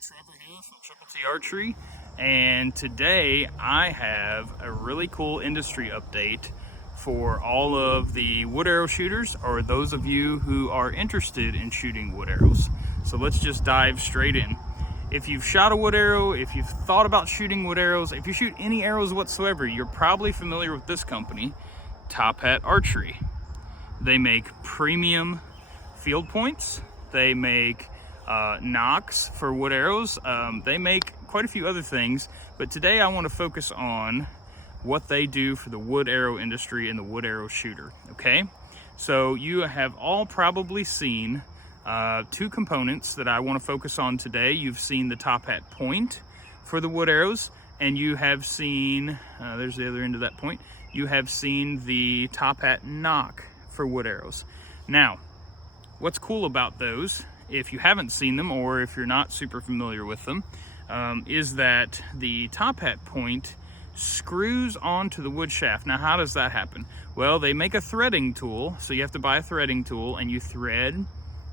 Trevor here from TopHAT Archery, and today I have a really cool industry update for all of the wood arrow shooters, or those of you who are interested in shooting wood arrows. So let's just dive straight in. If you've shot a wood arrow, if you've thought about shooting wood arrows, if you shoot any arrows whatsoever, you're probably familiar with this company, TopHAT Archery. They make premium field points. They make knocks for wood arrows. They make quite a few other things, but today I want to focus on what they do for the wood arrow industry and the wood arrow shooter. Okay, so you have all probably seen two components that I want to focus on today. You've seen the TopHAT point for the wood arrows, and you have seen there's the other end of that point. You have seen the TopHAT Knock for wood arrows. Now, what's cool about those, if you haven't seen them or if you're not super familiar with them, is that the TopHAT point screws onto the wood shaft. Now, how does that happen? Well, they make a threading tool, so you have to buy a threading tool, and you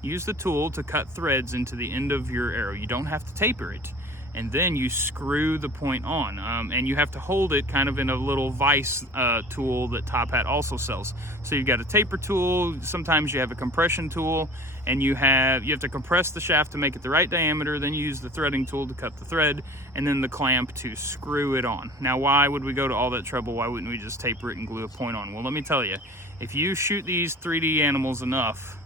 use the tool to cut threads into the end of your arrow. You don't have to taper it, and then you screw the point on, and you have to hold it kind of in a little vise tool that TopHAT also sells. So you've got a taper tool, sometimes you have a compression tool, and you have to compress the shaft to make it the right diameter, then you use the threading tool to cut the thread, and then the clamp to screw it on. Now, why would we go to all that trouble? Why wouldn't we just taper it and glue a point on? Well, let me tell you, if you shoot these 3D animals enough,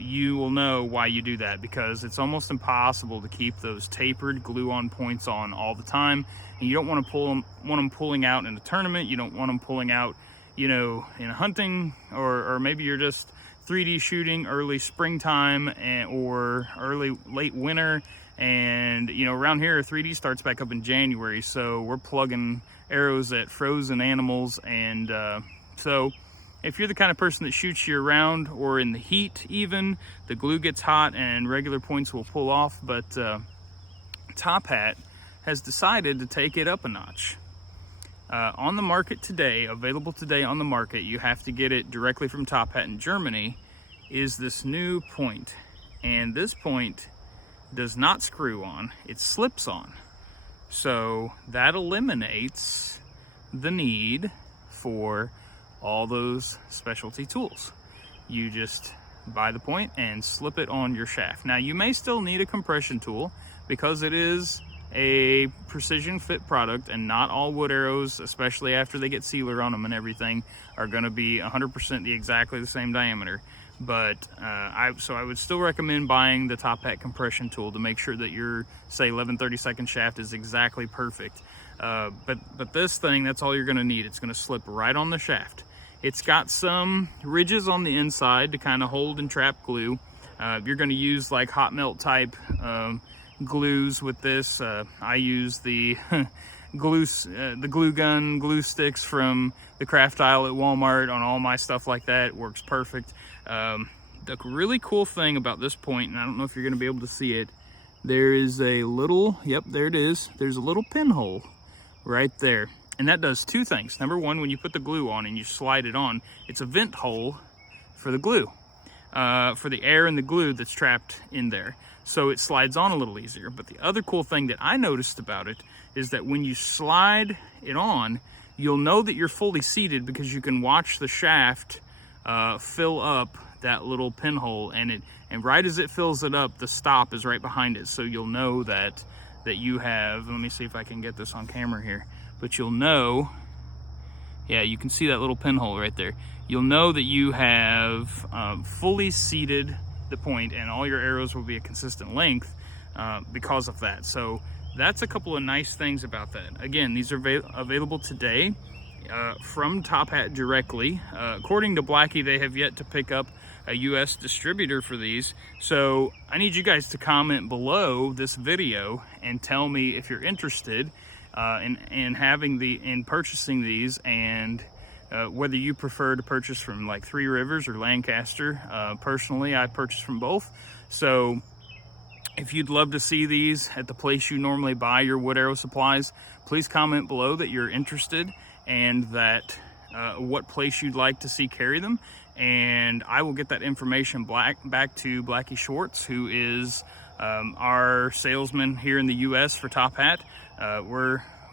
you will know why you do that, because it's almost impossible to keep those tapered glue-on points on all the time, and you don't want them pulling out in a tournament. You don't want them pulling out, you know, in hunting, or maybe you're just 3D shooting early springtime or late winter, and you know, around here 3D starts back up in January, so we're plugging arrows at frozen animals, and so if you're the kind of person that shoots year round or in the heat even, the glue gets hot and regular points will pull off. But TopHAT has decided to take it up a notch. On the market today, available today on the market, you have to get it directly from TopHAT in Germany, is this new point. And this point does not screw on, it slips on. So that eliminates the need for all those specialty tools. You just buy the point and slip it on your shaft. Now, you may still need a compression tool because it is a precision fit product, and not all wood arrows, especially after they get sealer on them and everything, are going to be 100% exactly the same diameter. But I would still recommend buying the TopHAT compression tool to make sure that your, say, 11/32 shaft is exactly perfect. But this thing, that's all you're going to need. It's going to slip right on the shaft. It's got some ridges on the inside to kind of hold and trap glue. You're going to use like hot melt type glues with this. I use the glue gun glue sticks from the craft aisle at Walmart on all my stuff like that. It works perfect. The really cool thing about this point, and I don't know if you're going to be able to see it, there is a little, yep, there it is. There's a little pinhole right there. And that does two things. Number one, when you put the glue on and you slide it on, it's a vent hole for the glue, for the air and the glue that's trapped in there. So it slides on a little easier. But the other cool thing that I noticed about it is that when you slide it on, you'll know that you're fully seated because you can watch the shaft fill up that little pinhole, and right as it fills it up, the stop is right behind it. So you'll know that you have, let me see if I can get this on camera here, but you'll know, yeah, you can see that little pinhole right there. You'll know that you have fully seated the point, and all your arrows will be a consistent length because of that. So that's a couple of nice things about that. Again, these are available today from TopHAT directly. According to Blackie, they have yet to pick up a US distributor for these. So I need you guys to comment below this video and tell me if you're interested in purchasing these, and whether you prefer to purchase from like Three Rivers or Lancaster. Personally, I purchase from both. So if you'd love to see these at the place you normally buy your wood arrow supplies, please comment below that you're interested and that what place you'd like to see carry them, and I will get that information back to Blackie Shorts, who is our salesman here in the US for TopHAT.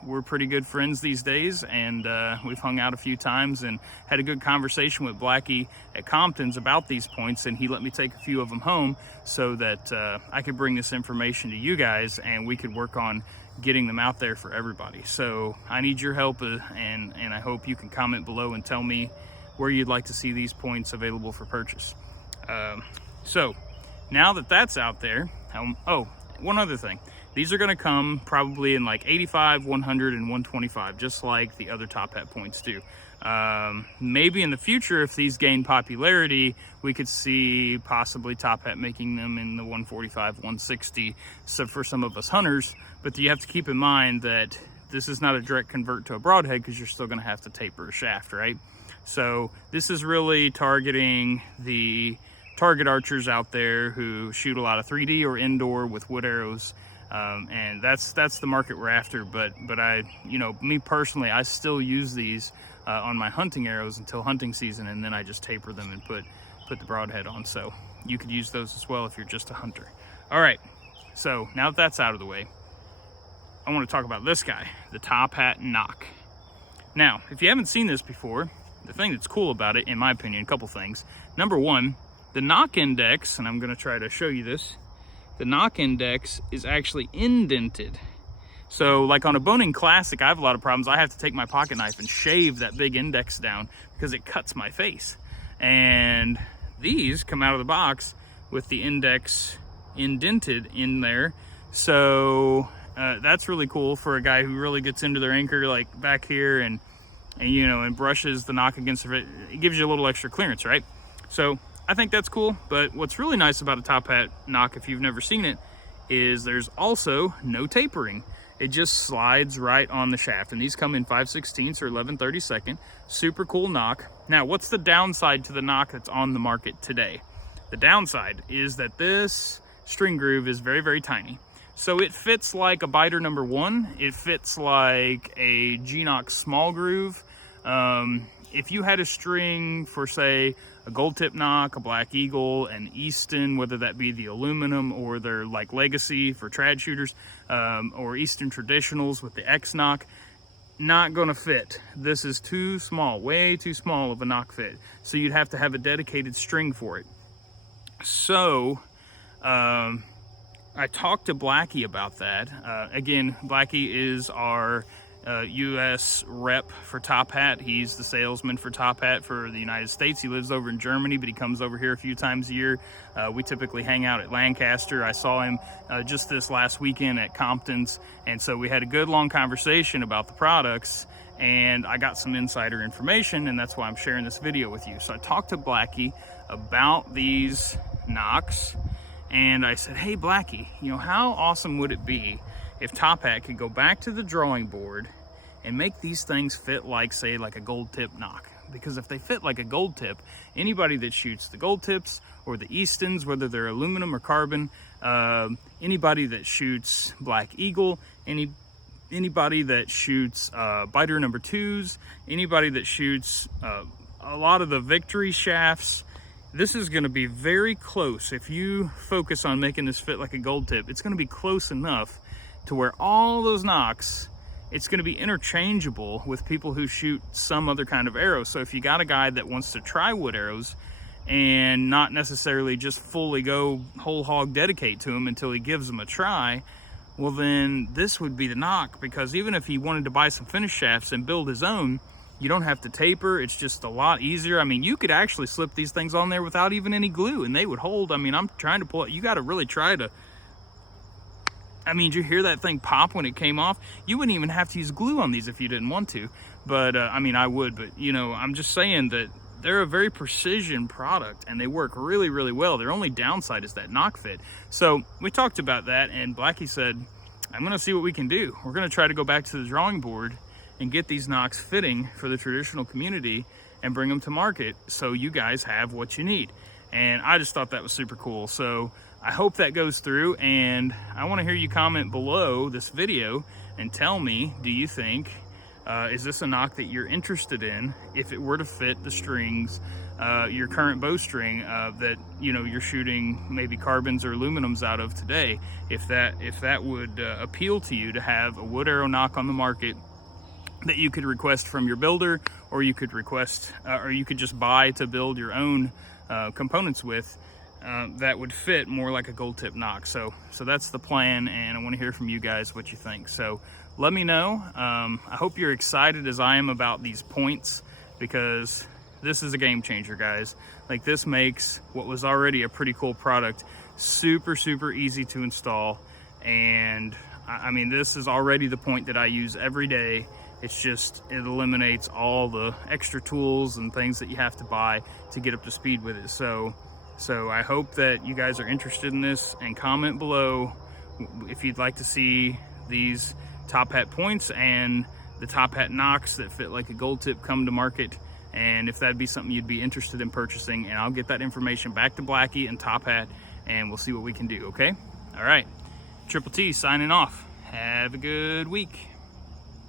We're pretty good friends these days, and we've hung out a few times and had a good conversation with Blackie at Compton's about these points, and he let me take a few of them home so that I could bring this information to you guys and we could work on getting them out there for everybody. So I need your help, and I hope you can comment below and tell me where you'd like to see these points available for purchase. So now that that's out there, oh, one other thing. These are going to come probably in like 85, 100, and 125, just like the other TopHAT points do. Maybe in the future, if these gain popularity, we could see possibly TopHAT making them in the 145, 160, so for some of us hunters. But you have to keep in mind that this is not a direct convert to a broadhead, because you're still going to have to taper a shaft, right? So this is really targeting the target archers out there who shoot a lot of 3D or indoor with wood arrows. And that's the market we're after. But I, me personally, I still use these on my hunting arrows until hunting season, and then I just taper them and put the broadhead on. So you could use those as well if you're just a hunter. All right, so now that that's out of the way, I want to talk about this guy, the TopHAT Knock. Now, if you haven't seen this before, the thing that's cool about it, in my opinion, a couple things. Number one, the knock index, and I'm going to try to show you this. The knock index is actually indented. So like on a Boning Classic, I have a lot of problems. I have to take my pocket knife and shave that big index down because it cuts my face. And these come out of the box with the index indented in there. So that's really cool for a guy who really gets into their anchor like back here and brushes the knock against it. It gives you a little extra clearance, right? So I think that's cool. But what's really nice about a TopHAT Knock, if you've never seen it, is there's also no tapering. It just slides right on the shaft, and these come in 5/16 or 11/32. Super cool knock. Now, what's the downside to the knock that's on the market today? The downside is that this string groove is very, very tiny. So it fits like a biter number 1. It fits like a G-Knock small groove. If you had a string for, say, a gold tip knock, a Black Eagle, an Easton, whether that be the aluminum or their like legacy for trad shooters, or Eastern traditionals with the X knock, not gonna fit. This is too small, way too small of a knock fit. So you'd have to have a dedicated string for it. So I talked to Blackie about that. Again, Blackie is our US rep for TopHAT. He's the salesman for TopHAT for the United States. He lives over in Germany, but he comes over here a few times a year. We typically hang out at Lancaster. I saw him just this last weekend at Compton's, and so we had a good long conversation about the products, and I got some insider information, and that's why I'm sharing this video with you. So I talked to Blackie about these knocks, and I said, hey Blackie, how awesome would it be if TopHAT could go back to the drawing board and make these things fit like, say, like a gold tip knock? Because if they fit like a gold tip, anybody that shoots the gold tips or the Eastons, whether they're aluminum or carbon, anybody that shoots Black Eagle, anybody that shoots biter number 2s, anybody that shoots a lot of the Victory shafts, this is going to be very close. If you focus on making this fit like a gold tip, it's going to be close enough to where all those knocks, it's going to be interchangeable with people who shoot some other kind of arrow. So if you got a guy that wants to try wood arrows and not necessarily just fully go whole hog dedicate to them until he gives them a try, well then this would be the knock, because even if he wanted to buy some finish shafts and build his own, you don't have to taper. It's just a lot easier. I mean, you could actually slip these things on there without even any glue and they would hold. I mean, I'm trying to pull it. You got to really try to, I mean, did you hear that thing pop when it came off? You wouldn't even have to use glue on these if you didn't want to. But, I mean, I would. But, I'm just saying that they're a very precision product and they work really, really well. Their only downside is that knock fit. So we talked about that, and Blackie said, I'm going to see what we can do. We're going to try to go back to the drawing board and get these knocks fitting for the traditional community and bring them to market so you guys have what you need. And I just thought that was super cool. So I hope that goes through, and I want to hear you comment below this video and tell me, do you think, is this a knock that you're interested in if it were to fit the strings your current bowstring that you're shooting maybe carbons or aluminums out of today. If that would appeal to you, to have a wood arrow nock on the market that you could request from your builder, or you could request or you could just buy to build your own components with, that would fit more like a gold tip nock. So that's the plan, and I want to hear from you guys what you think. So let me know. I hope you're excited as I am about these points, because this is a game changer, guys. Like, this makes what was already a pretty cool product super easy to install. And I mean, this is already the point that I use every day. It's just, it eliminates all the extra tools and things that you have to buy to get up to speed with it. So I hope that you guys are interested in this, and comment below if you'd like to see these TopHAT points and the TopHAT knocks that fit like a gold tip come to market, and if that'd be something you'd be interested in purchasing. And I'll get that information back to Blackie and TopHAT, and we'll see what we can do, okay? All right, Triple T signing off. Have a good week.